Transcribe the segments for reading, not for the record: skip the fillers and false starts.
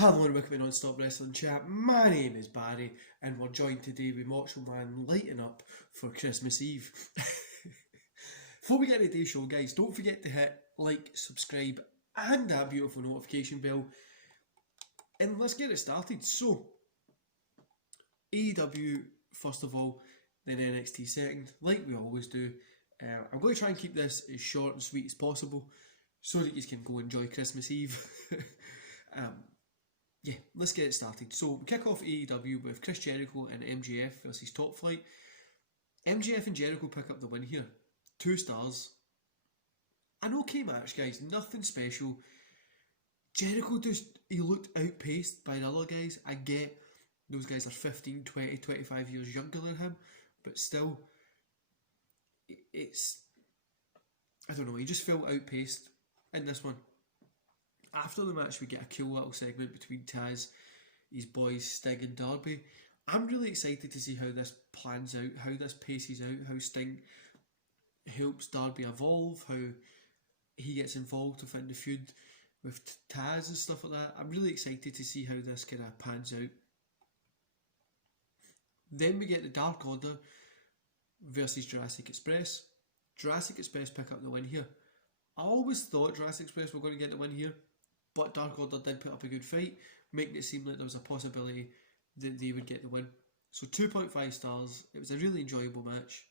Hello and welcome to Non-Stop Wrestling Chat. My name is Barry and we're joined today with Macho Man lighting up for Christmas Eve. Before we get into today's show, guys, don't forget to hit like, subscribe and that beautiful notification bell. And let's get it started. So, AEW first of all, then NXT second, like we always do. I'm going to try and keep this as short and sweet as possible so that you can go enjoy Christmas Eve. Yeah, let's get it started. So, we kick off AEW with Chris Jericho and MGF versus Top Flight. MGF and Jericho pick up the win here. 2 stars. An okay match, guys. Nothing special. Jericho he looked outpaced by the other guys. I get those guys are 15, 20, 25 years younger than him. But still, I don't know, he just felt outpaced in this one. After the match, we get a cool little segment between Taz, his boys Sting and Darby. I'm really excited to see how this plans out, how this paces out, how Sting helps Darby evolve, how he gets involved within the feud with Taz and stuff like that. I'm really excited to see how this kind of pans out. Then we get the Dark Order versus Jurassic Express. Jurassic Express pick up the win here. I always thought Jurassic Express were going to get the win here, but Dark Order did put up a good fight, making it seem like there was a possibility that they would get the win. So 2.5 stars. It was a really enjoyable match.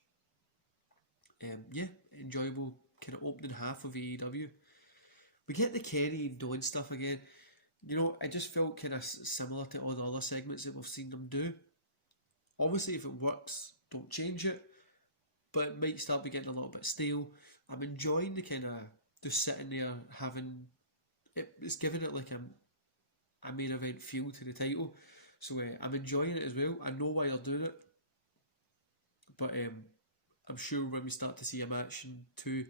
Enjoyable kind of opening half of AEW. We get the Kenny and Dawn stuff again. You know, it just felt kind of similar to all the other segments that we've seen them do. Obviously, if it works, don't change it, but it might start be getting a little bit stale. I'm enjoying the kind of just sitting there having... It's giving it like a main event feel to the title. So I'm enjoying it as well. I know why they're doing it. But I'm sure when we start to see a match and 2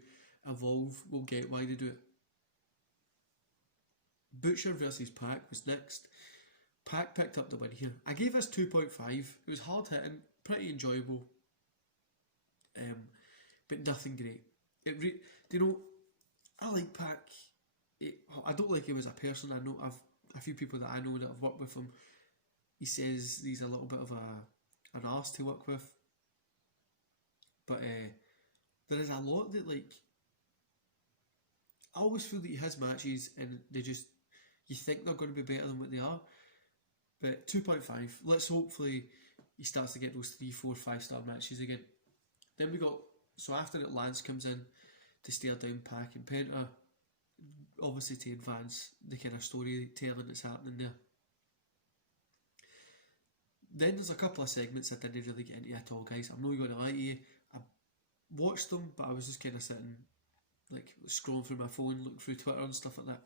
evolve, we'll get why they do it. Butcher versus Pac was next. Pac picked up the win here. I gave this 2.5. It was hard hitting, pretty enjoyable. But nothing great. I like Pac. I don't like him as a person. I know I've a few people that I know that have worked with him. He says he's a little bit of an arse to work with, but there is a lot that I always feel that his matches and you think they're going to be better than what they are. But 2.5. Let's hopefully he starts to get those 3, 4, 5 star matches again. Then we got after that Lance comes in to stare down Pac and Penta. Obviously to advance the kind of storytelling that's happening there. Then there's a couple of segments I didn't really get into at all, guys. I'm not going to lie to you. I watched them, but I was just kind of sitting, scrolling through my phone, looking through Twitter and stuff like that.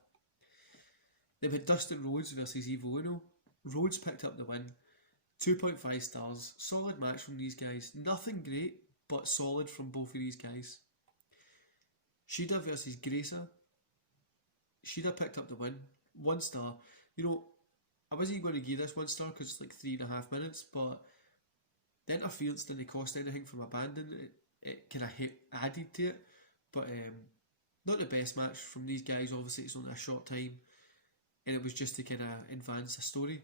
Then we had Dustin Rhodes versus Evil Uno. Rhodes picked up the win. 2.5 stars. Solid match from these guys. Nothing great, but solid from both of these guys. Shida versus Gracer. Shida picked up the win. 1 star. You know, I wasn't even going to give this 1 star because it's like 3.5 minutes, but the interference didn't cost anything from Abandon. It kind of added to it, but not the best match from these guys. Obviously, it's only a short time, and it was just to kind of advance the story.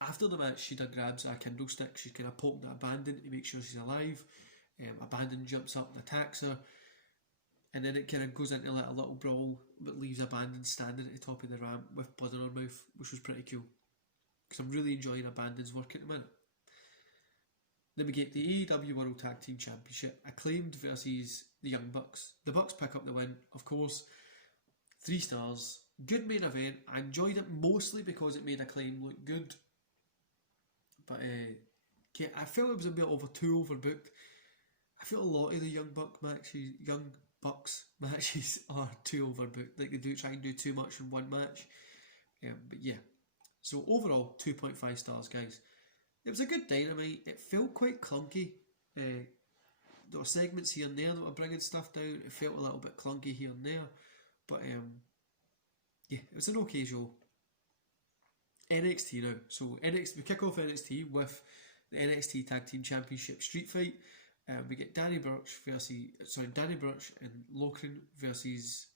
After the match, Shida grabs a Kindle stick. She's kind of poking at Abandon to make sure she's alive. Abandon jumps up and attacks her. And then it kind of goes into a little brawl, but leaves Abandon standing at the top of the ramp with blood in her mouth, which was pretty cool. Because I'm really enjoying Abandon's work at the minute. Then we get the AEW World Tag Team Championship, Acclaimed versus the Young Bucks. The Bucks pick up the win, of course. 3 stars. Good main event. I enjoyed it mostly because it made Acclaim look good. But I felt it was a bit too overbooked. I feel a lot of the Young Bucks matches are too overbooked. Like they try and do too much in one match. But yeah. So overall, 2.5 stars, guys. It was a good Dynamite. It felt quite clunky. There were segments here and there that were bringing stuff down. It felt a little bit clunky here and there. But yeah, it was an okay show. NXT now. So we kick off NXT with the NXT Tag Team Championship Street Fight. We get Danny Burch and Locran versus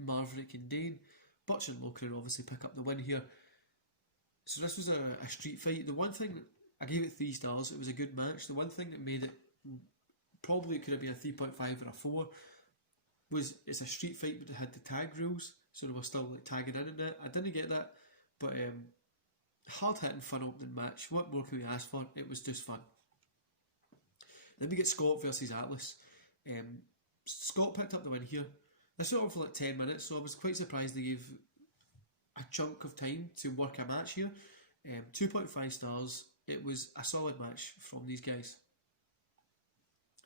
Maverick and Dane. Butch and Locran obviously pick up the win here. So this was a street fight. The one thing, I gave it 3 stars. It was a good match. The one thing that made it, probably it could have been a 3.5 or a 4, was it's a street fight but it had the tag rules, so they were still like tagging in it. I didn't get that, but hard hitting, fun opening match. What more can we ask for? It was just fun. Then we get Scott versus Atlas. Scott picked up the win here. This went on for like 10 minutes, so I was quite surprised they gave a chunk of time to work a match here. 2.5 stars. It was a solid match from these guys.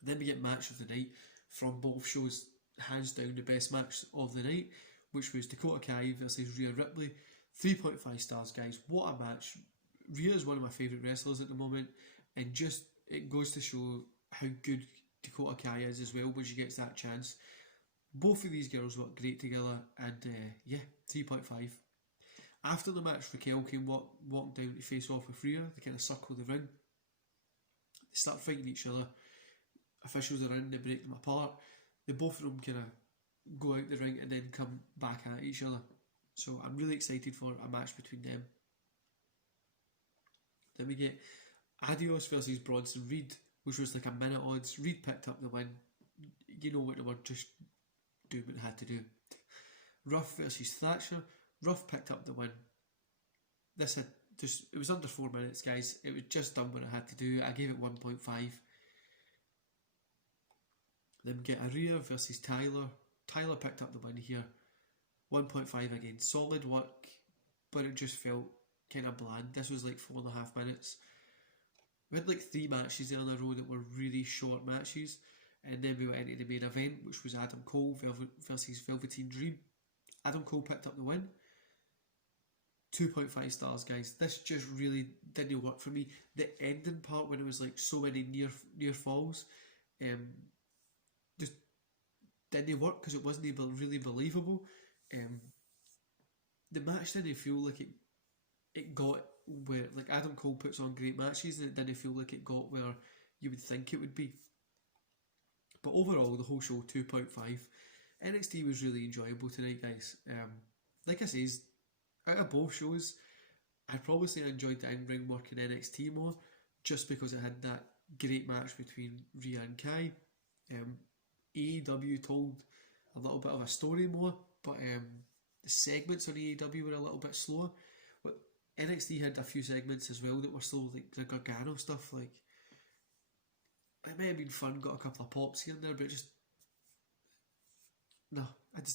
Then we get match of the night from both shows, hands down the best match of the night, which was Dakota Kai versus Rhea Ripley. 3.5 stars, guys. What a match. Rhea is one of my favourite wrestlers at the moment, and just it goes to show how good Dakota Kai is as well when she gets that chance. Both of these girls work great together, and 3.5. After the match, Raquel came walking down to face off with Rhea. They kind of circle the ring. They start fighting each other. Officials are in, they break them apart. The both of them kind of go out the ring and then come back at each other. So I'm really excited for a match between them. Then we get Adios versus Bronson Reed, which was like a minute odds. Reed picked up the win. You know what they were just doing what they had to do. Ruff versus Thatcher. Ruff picked up the win. This had just, it was under 4 minutes, guys. It was just done what it had to do. I gave it 1.5. Then we get Rhea versus Tyler. Tyler picked up the win here. 1.5 again. Solid work, but it just felt kind of bland. This was like 4.5 minutes. We had like 3 matches in a row that were really short matches, and then we went into the main event, which was Adam Cole versus Velveteen Dream. Adam Cole picked up the win. 2.5 stars, guys. This just really didn't work for me. The ending part, when it was like so many near falls, just didn't work because it wasn't really believable. The match didn't feel like it got where, like, Adam Cole puts on great matches, and it didn't feel like it got where you would think it would be. But overall, the whole show, 2.5. NXT was really enjoyable tonight, guys. Like I says, out of both shows, I'd probably say I enjoyed the in-ring work in NXT more, just because it had that great match between Rhea and Kai. AEW told a little bit of a story more, but the segments on AEW were a little bit slower. But NXT had a few segments as well that were slow, like the Gargano stuff. Like, it may have been fun, got a couple of pops here and there, but it just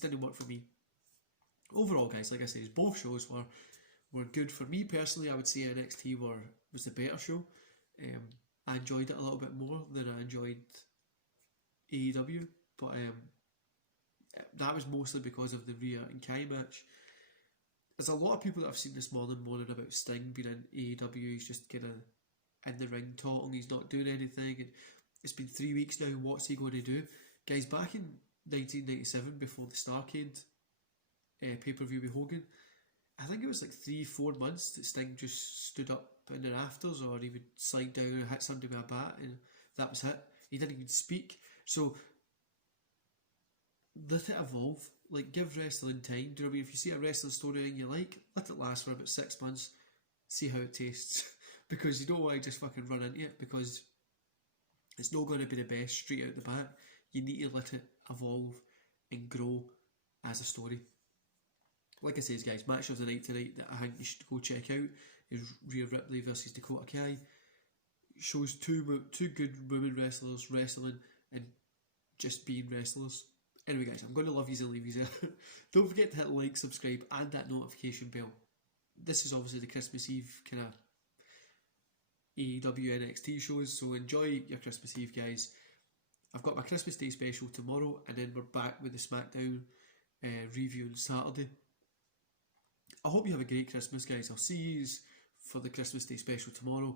didn't work for me. Overall, guys, like I said, both shows were good. For me personally, I would say NXT was the better show. I enjoyed it a little bit more than I enjoyed AEW, but that was mostly because of the Rhea and Kai match. There's a lot of people that I've seen this morning moaning about Sting being in AEW. He's just kind of in the ring talking, he's not doing anything, and it's been 3 weeks now. What's he going to do? Guys, back in 1997, before the Starrcade pay-per-view with Hogan, I think it was like 3-4 months that Sting just stood up in the rafters, or he would slide down and hit somebody with a bat, and that was it. He didn't even speak. So let it evolve. Like, give wrestling time. Do you know what I mean? If you see a wrestling storyline you like, let it last for about 6 months, see how it tastes. Because you don't want to just fucking run into it, because it's not going to be the best straight out the bat. You need to let it evolve and grow as a story. Like I says, guys, match of the night tonight that I think you should go check out is Rhea Ripley versus Dakota Kai. Shows two good women wrestlers wrestling and just being wrestlers. Anyway, guys, I'm going to love yous and leave yous there. Don't forget to hit like, subscribe, and that notification bell. This is obviously the Christmas Eve kind of AEW NXT shows, so enjoy your Christmas Eve, guys. I've got my Christmas Day special tomorrow, and then we're back with the SmackDown review on Saturday. I hope you have a great Christmas, guys. I'll see you for the Christmas Day special tomorrow.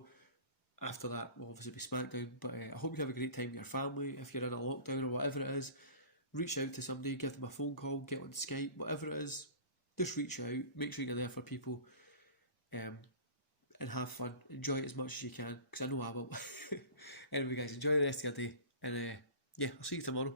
After that, will obviously be SmackDown, but I hope you have a great time with your family. If you're in a lockdown or whatever it is, reach out to somebody, give them a phone call, get on Skype, whatever it is. Just reach out, make sure you're there for people, and have fun. Enjoy it as much as you can, because I know I will. Anyway, guys, enjoy the rest of your day, and I'll see you tomorrow.